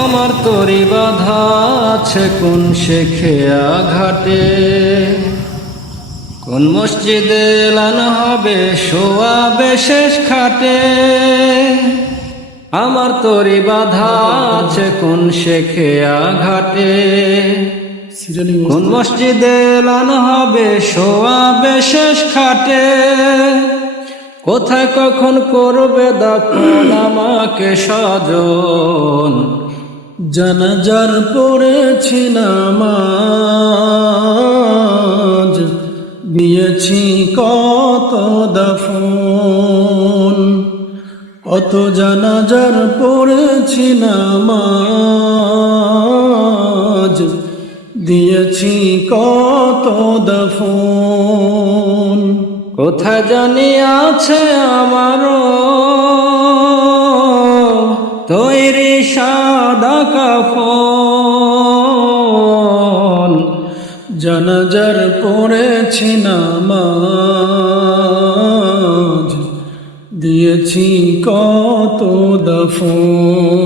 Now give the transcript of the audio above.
আমার তরি বাঁধা আছে কোন শেখেয়া ঘাটে, কোন মসজিদে এলান হবে শোয়াবে শেষ খাটে। আমার তরি বাঁধা আছে কোন শেখেয়া ঘাটে, কোন মসজিদে এলান হবে শোয়াবে শেষ খাটে। কোথায় কখন করবে দাফন আমাকে স্বজন, জানাজার পড়েছি নামাজ, দিয়েছি কত দাফন। কত জানাজার পড়েছি নামাজ, দিয়েছি কত দাফন। কোথায় জানি আছে আমারও তৈরি সাদা কাফন, জানাজার পড়েছি নামাজ, দিয়েছি কত দাফন।